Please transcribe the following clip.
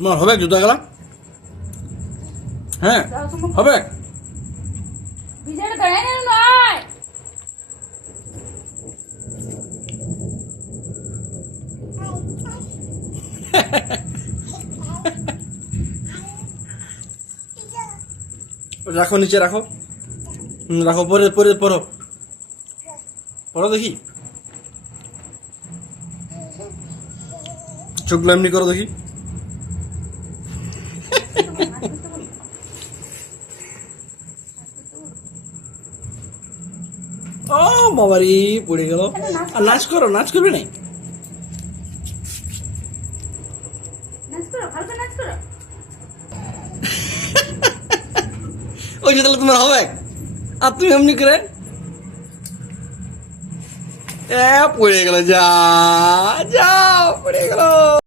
তোমার হবে জুতা গেলা? হ্যাঁ হবে। রাখো নিচে রাখো। রাখো, পরে পরে পড়ো পড়ো দেখি। চোখগুলো এমনি করো দেখি। ও বাবারি, পড়ে গেল। আর নাচ করো, নাচ করবে না? ওই যে তাহলে তোমার হবে। আর তুমি এমনি করে পড়ে গেল, যা যা পড়ে গেল।